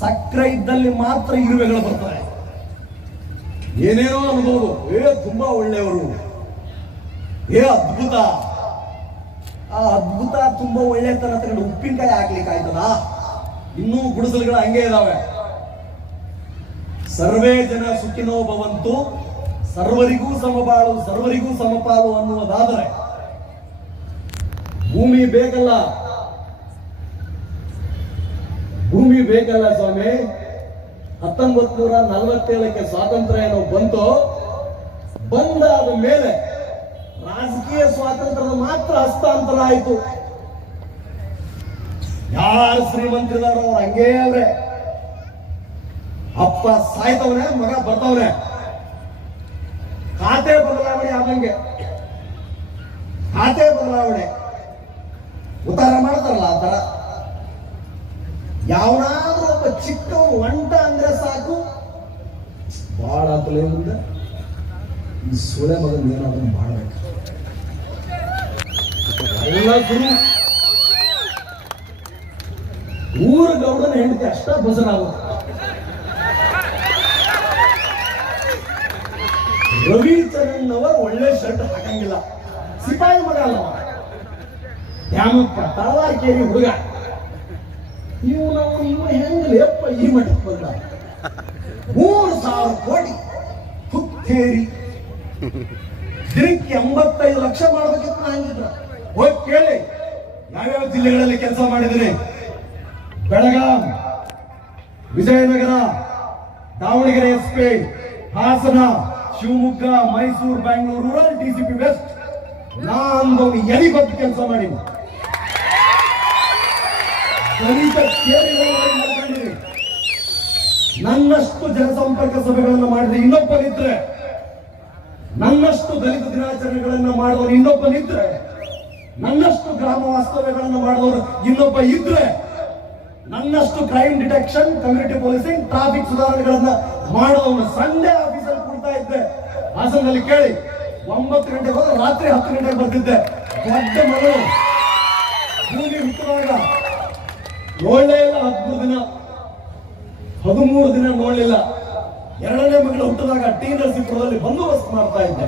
ಸಕ್ಕರೆ ಇದ್ದಲ್ಲಿ ಮಾತ್ರ ಇರುವೆಗಳು ಬರ್ತವೆ. ಏನೇನೋ ಅನ್ಬೋದು, ತುಂಬಾ ಒಳ್ಳೆಯವರು, ಅದ್ಭುತ. ಆ ಅದ್ಭುತ ತುಂಬಾ ಒಳ್ಳೆತನ ತಗೊಂಡು ಉಪ್ಪಿನಕಾಯಿ ಹಾಕ್ಲಿಕ್ಕೆ ಆಯ್ತದ? ಇನ್ನೂ ಗುಡಿಸಲುಗಳು ಹಂಗೆ ಇದಾವೆ. ಸರ್ವೇ ಜನ ಸುಖಿನೋ ಭವಂತು, ಸರ್ವರಿಗೂ ಸಮಬಾಳು ಸರ್ವರಿಗೂ ಸಮಪಾಲು ಅನ್ನುವುದಾದರೆ ಭೂಮಿ ಬೇಕಲ್ಲ, ಭೂಮಿ ಬೇಕಲ್ಲ ಸ್ವಾಮಿ. 1947ಕ್ಕೆ ಸ್ವಾತಂತ್ರ್ಯ ಏನೋ ಬಂತು, ಬಂದಾದ ಮೇಲೆ ರಾಜಕೀಯ ಸ್ವಾತಂತ್ರ್ಯದ ಮಾತ್ರ ಹಸ್ತಾಂತರ ಆಯಿತು. ಯಾರು ಶ್ರೀಮಂತರಿದಾರೋ ಅವ್ರು ಹಂಗೇ ಅವ್ರೆ. ಅಪ್ಪ ಸಾಯ್ತವನೆ, ಮಗ ಬರ್ತವನೆ. ಖಾತೆ ಬದಲಾವಣೆ ಆದಂಗೆ, ಖಾತೆ ಬದಲಾವಣೆ ಉತ್ತಾರ ಮಾಡ್ತಾರಲ್ಲ ಆ ತರ. ಯಾವನಾದ್ರೂ ಒಬ್ಬ ಚಿಕ್ಕ ಒಂಟ ಅಂದ್ರೆ ಸಾಕು, ಬಹಳ ತಲೆ ಮುಂದೆ ಈ ಸೊಳೆ ಮಗನ್ ಏನಾದ್ರೂ ಮಾಡ್ಬೇಕು. ಎಲ್ಲ ಗುರು ಊರ ಗೌಡನ ಹೆಂಡತಿ ಅಷ್ಟ ಬಸರಾಗುತ್ತೆ. ರವಿಚರಣ್ ಅವರು ಒಳ್ಳೆ ಶರ್ಟ್ ಹಾಕಂಗಿಲ್ಲ, ಸಿಪಾಯಿ ಮಗ ಅಲ್ಲವ, ದ್ಯಾಮಪ್ಪ ತಳವಾರ್ಕೇರಿ ಹುಡುಗ. ಇವ ಹೆಂಗಲೇಪ್ಪ ಈ ಮಠಕ್ಕೆ ಬಂದ? 3,000 ಕೋಟಿ ಹುತ್ತೇರಿ ದಿನಕ್ಕೆ 85 ಲಕ್ಷ ಮಾಡ್ಬೇಕಿತ್ತು ಹಂಗಿದ್ರ. ಹೋಗಿ ಕೇಳಿ ಯಾವ್ಯಾವ ಜಿಲ್ಲೆಗಳಲ್ಲಿ ಕೆಲಸ ಮಾಡಿದ್ದೀನಿ. Belgaum, Vijayanagara, Davanagere SP, Hassan, Shivamogga, Mysuru, Bangalore rural, DCP west. ನಾನು ಎಲ್ಲಿ ಬಂದು ಕೆಲಸ ಮಾಡಿ ನನ್ನಷ್ಟು ಜನಸಂಪರ್ಕ ಸಭೆಗಳನ್ನು ಮಾಡಿದ್ರೆ ಇನ್ನೊಬ್ಬನಿದ್ರೆ, ನನ್ನಷ್ಟು ದಲಿತ ದಿನಾಚರಣೆಗಳನ್ನು ಮಾಡಿದವರು ಇನ್ನೊಬ್ಬನಿದ್ರೆ, ನನ್ನಷ್ಟು ಗ್ರಾಮ ವಾಸ್ತವ್ಯಗಳನ್ನು ಮಾಡಿದವರು ಇನ್ನೊಬ್ಬ ಇದ್ರೆ, ನನ್ನಷ್ಟು crime detection, community policing, traffic ಸುಧಾರಣೆಗಳನ್ನ ಮಾಡೋನು ಸಂಡೇ ಆಫೀಸಲ್ಲಿ ಕೊಡ್ತಾ ಇದ್ದೆ. ಹಾಸನದಲ್ಲಿ ಕೇಳಿ, 9 ಗಂಟೆಗೆ ಹೋದ್ರೆ ರಾತ್ರಿ 10 ಗಂಟೆಗೆ ಬರ್ತಿದ್ದೆ. ದೊಡ್ಡ ಮಗಳು ಭೂಮಿ ಹುಟ್ಟುವಾಗ ನೋಡಲೇ ಇಲ್ಲ, 13 ದಿನ ನೋಡಲಿಲ್ಲ. 2ನೇ ಮಗಳು ಹುಟ್ಟಿದಾಗ ಟಿ ನರಸೀಪುರದಲ್ಲಿ ಬಂದೋಬಸ್ತ್ ಮಾಡ್ತಾ ಇದ್ದೆ.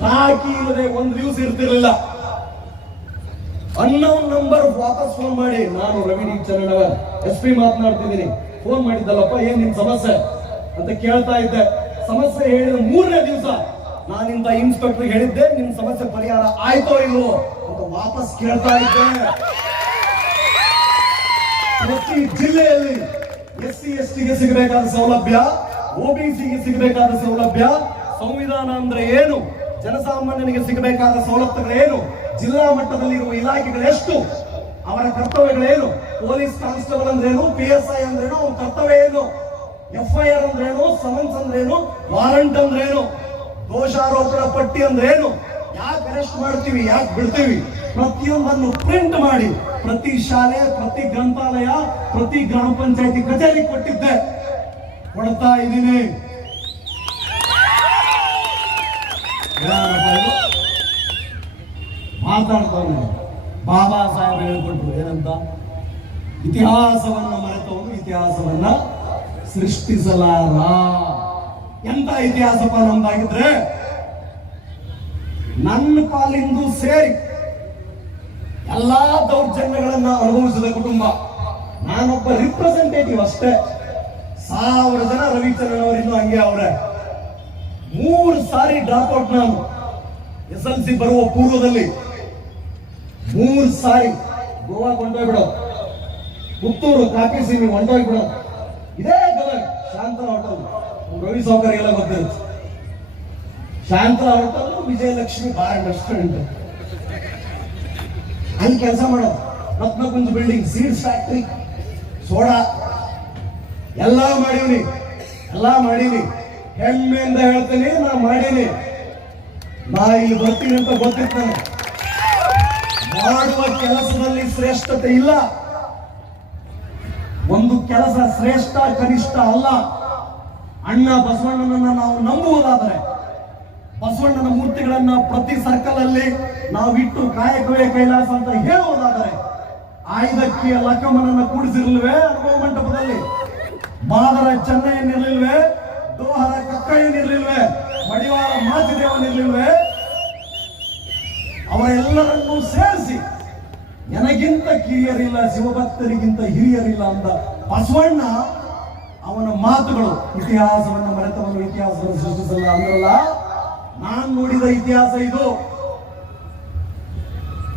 ಕಾಕಿ ಇಲ್ಲದೆ ಒಂದು ದಿವಸ ಇರ್ತಿರ್ಲಿಲ್ಲ. ಅನ್ನೋನ್ ನಂಬರ್ ವಾಪಸ್ ಫೋನ್ ಮಾಡಿ, ನಾನು ರವಿ ಡಿ ಚರಣವರ್ SP ಮಾತನಾಡ್ತಿದ್ದೀನಿ, ಫೋನ್ ಮಾಡಿದ್ದಲ್ಲಪ್ಪ, ಏನ್ ನಿಮ್ ಸಮಸ್ಯೆ ಅಂತ ಕೇಳ್ತಾ ಇದ್ದೆ. ಸಮಸ್ಯೆ ಹೇಳಿದ 3ನೇ ದಿವಸ ನಾನಿಂದ ಇನ್ಸ್ಪೆಕ್ಟರ್ ಹೇಳಿದ್ದೆ, ನಿಮ್ ಸಮಸ್ಯೆ ಪರಿಹಾರ ಆಯ್ತೋ ಇಲ್ವೋ ಅಂತ ವಾಪಸ್ ಕೇಳ್ತಾ ಇದ್ದೆ. ಪ್ರತಿ ಜಿಲ್ಲೆಯಲ್ಲಿ SC STಗೆ ಸಿಗಬೇಕಾದ ಸೌಲಭ್ಯ, OBCಗೆ ಸಿಗಬೇಕಾದ ಸೌಲಭ್ಯ, ಸಂವಿಧಾನ ಅಂದ್ರೆ ಏನು, ಜನಸಾಮಾನ್ಯನಿಗೆ ಸಿಗಬೇಕಾದ ಸವಲತ್ತುಗಳೇನು, ಜಿಲ್ಲಾ ಮಟ್ಟದಲ್ಲಿ ಇರುವ ಇಲಾಖೆಗಳೆಷ್ಟು, ಅವರ ಕರ್ತವ್ಯಗಳೇನು, ಪೊಲೀಸ್ ಕಾನ್ಸ್ಟೇಬಲ್ ಅಂದ್ರೇನು, PSI ಅಂದ್ರೇನು, ಅವನ ಕರ್ತವ್ಯ ಏನು, FIR ಅಂದ್ರೇನು, ಸಮನ್ಸ್ ಅಂದ್ರೇನು, ವಾರಂಟ್ ಅಂದ್ರೇನು, ದೋಷಾರೋಪಣ ಪಟ್ಟಿ ಅಂದ್ರೇನು, ಯಾಕೆ ಅರೆಸ್ಟ್ ಮಾಡ್ತೀವಿ, ಯಾಕೆ ಬಿಡ್ತೀವಿ, ಪ್ರತಿಯೊಂದನ್ನು ಪ್ರಿಂಟ್ ಮಾಡಿ ಪ್ರತಿ ಶಾಲೆ, ಪ್ರತಿ ಗ್ರಂಥಾಲಯ, ಪ್ರತಿ ಗ್ರಾಮ ಪಂಚಾಯತಿ ಕಚೇರಿ ಕೊಟ್ಟಿದ್ದೆ, ಕೊಡ್ತಾ ಇದ್ದೀನಿ. ಮಾತಾಡ್ತಾನೆ ಬಾಬಾ ಸಾಹೇಬ್ ಹೇಳ್ಕೊಟ್ರು ಏನಂತ, ಇತಿಹಾಸವನ್ನ ಮರೆತವನು ಇತಿಹಾಸವನ್ನ ಸೃಷ್ಟಿಸಲಾರ. ಎಂತ ಇತಿಹಾಸಪ್ಪ ನಮ್ದಾಗಿದ್ರೆ, ನನ್ನ ಪಾಲಿಂದು ಸೇರಿ ಎಲ್ಲಾ ದೌರ್ಜನ್ಯಗಳನ್ನ ಅನುಭವಿಸಿದ ಕುಟುಂಬ. ನಾನೊಬ್ಬ ರಿಪ್ರೆಸೆಂಟೇಟಿವ್ ಅಷ್ಟೇ. 1000 ಜನ ರವಿಚರಣ್ ಅವರಿನ್ನು ಹಂಗೆ ಅವ್ರೆ. 3 ಸಾರಿ ಡ್ರಾಪ್ ಔಟ್. ನಾನು SLC ಬರುವ ಪೂರ್ವದಲ್ಲಿ 3 ಸಾರಿ ಗೋವಾ ಕೊಂಡೋಗ್ಬಿಡೋ, ಪುತ್ತೂರು ಕಾಫಿ ಸೀಮಿ ಹೊಂಟೋಗ್ಬಿಡೋ. ಇದೇ ಗದಗ ಶಾಂತ ಹೋಟೆಲ್, ರವಿ ಸೌಕರ್ಯಗೆಲ್ಲ ಗೊತ್ತಿರುತ್ತೆ. Shanta hotel, Vijayalakshmi bar and restaurant, ಅಲ್ಲಿ ಕೆಲಸ ಮಾಡೋದು. Ratnakunj building, seeds factory, soda ಎಲ್ಲ ಮಾಡೀನಿ. ಹೆಮ್ಮೆಯಿಂದ ಹೇಳ್ತೀನಿ, ನಾ ಮಾಡೀನಿ. ನಾ ಇಲ್ಲಿ ಬರ್ತೀನಿ ಅಂತ ಗೊತ್ತಿತ್ತು. ಮಾಡುವ ಕೆಲಸದಲ್ಲಿ ಶ್ರೇಷ್ಠತೆ ಇಲ್ಲ. ಒಂದು ಕೆಲಸ ಶ್ರೇಷ್ಠ ಕನಿಷ್ಠ ಅಲ್ಲ. ಅಣ್ಣ ಬಸವಣ್ಣನನ್ನ ನಾವು ನಂಬುವುದಾದರೆ, ಬಸವಣ್ಣನ ಮೂರ್ತಿಗಳನ್ನ ಪ್ರತಿ ಸರ್ಕಲ್ ಅಲ್ಲಿ ನಾವಿಟ್ಟು ಕಾಯಕವೇ ಕೈಲಾಸ ಅಂತ ಹೇಳುವುದಾದರೆ, ಆಯ್ದಕ್ಕೆ ಲಕ್ಕಮ್ಮನನ್ನ ಕೂಡಿಸಿರ್ಲಿಲ್ವೇ ಅನುಭವ ಮಂಟಪದಲ್ಲಿ? ಮಾದರ ಚೆನ್ನಯ್ಯನಿರ್ಲಿಲ್ವೇ? ದೋಹರ ಕಕ್ಕಯ್ಯನಿರ್ಲಿಲ್ವೇ? ಮಡಿವಾಳ ಮಾಚಿದೇವನಿರ್ಲಿಲ್ವೇ? ಅವರೆಲ್ಲರನ್ನೂ ಸೇರಿಸಿ ನನಗಿಂತ ಕಿರಿಯರಿಲ್ಲ, ಶಿವಭಕ್ತರಿಗಿಂತ ಹಿರಿಯರಿಲ್ಲ ಅಂತ ಬಸವಣ್ಣ ಅವನ ಮಾತುಗಳು ಇತಿಹಾಸವನ್ನು ಮರೆತವನು ಇತಿಹಾಸವನ್ನು ಸೃಷ್ಟಿಸಲ್ಲ ಅಂದ್ರಲ್ಲ. ನಾನ್ ನೋಡಿದ ಇತಿಹಾಸ ಇದು.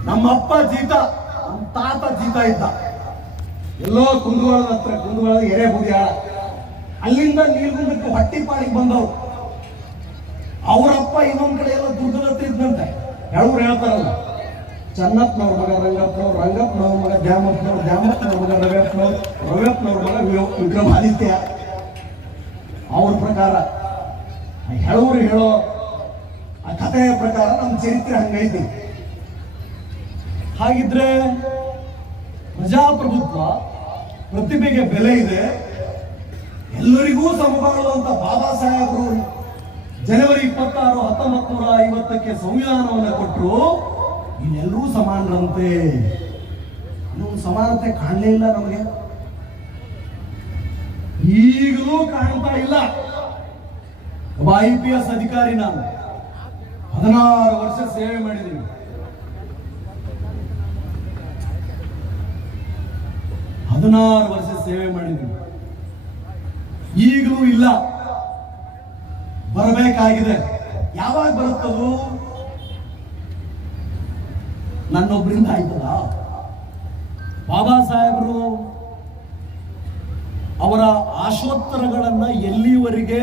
ನಮ್ಮ ಅಪ್ಪ ಜೀತ, ನಮ್ಮ ತಾತ ಜೀತ ಇದ್ದ ಎಲ್ಲೋ ಕುಂದಗೋಳದ ಹತ್ರ, ಕುಂದಗೋಳದ ಎರೆಬುದಿಯಾಳ, ಅಲ್ಲಿಂದ ನೀಲ್ಗುಂದಕ್ಕೆ ಹೊಟ್ಟಿಪಾಡಿಗೆ ಬಂದವರು. ಅವರಪ್ಪ ಇನ್ನೊಂದ್ ಕಡೆ ಎಲ್ಲ ದುರ್ಗದ ಹತ್ರ ಇದ್ದಂತೆ. ಹೇಳೋರು ಹೇಳ್ತಾರಲ್ಲ, ಚನ್ನಪ್ಪನವ್ರ ಮಗ ರಂಗಪ್ಪನವ್ರು, ರಂಗಪ್ಪನವ್ರ ಮಗ ದ್ಯಾಮಪ್ಪನವ್ರು, ದ್ಯಾಮಪ್ಪನವ್ರ ಮಗ ರವಿಯಪ್ಪನವ್ರು, ರವಿಯಪ್ಪನವ್ರ ಮಗ ವಿಕ್ರಮಾದಿತ್ಯ. ಅವ್ರ ಪ್ರಕಾರ ಹೇಳೋರು ಹೇಳೋ ಆ ಕಥೆಯ ಪ್ರಕಾರ ನಮ್ಮ ಚರಿತ್ರೆ ಹಂಗೈತಿ. ಹಾಗಿದ್ರೆ ಪ್ರಜಾಪ್ರಭುತ್ವ, ಪ್ರತಿಭೆಗೆ ಬೆಲೆ ಇದೆ, ಎಲ್ಲರಿಗೂ ಸಮಬಾಳು ಅಂತ ಬಾಬಾ ಸಾಹೇಬರು ಜನವರಿ 26, 1950ಕ್ಕೆ ಸಂವಿಧಾನವನ್ನು ಕೊಟ್ಟರು. ಇನ್ನೆಲ್ಲರೂ ಸಮಾನರಂತೆ. ಇನ್ನೊಂದು ಸಮಾನತೆ ಕಾಣಲೇ ಇಲ್ಲ ನಮಗೆ, ಈಗಲೂ ಕಾಣ್ತಾ ಇಲ್ಲ. ಒಬ್ಬ IPS ಅಧಿಕಾರಿ ನಾನು 16 ವರ್ಷ ಸೇವೆ ಮಾಡಿದ್ದೀನಿ. 16 ವರ್ಷ ಸೇವೆ ಮಾಡಿದ್ದೀನಿ, ಈಗಲೂ ಇಲ್ಲ. ಬರಬೇಕಾಗಿದೆ. ಯಾವಾಗ ಬರುತ್ತದು? ನನ್ನೊಬ್ಬರಿಂದ ಆಯ್ತದ? ಬಾಬಾ ಸಾಹೇಬರು ಅವರ ಆಶೋತ್ತರಗಳನ್ನ ಎಲ್ಲಿವರೆಗೆ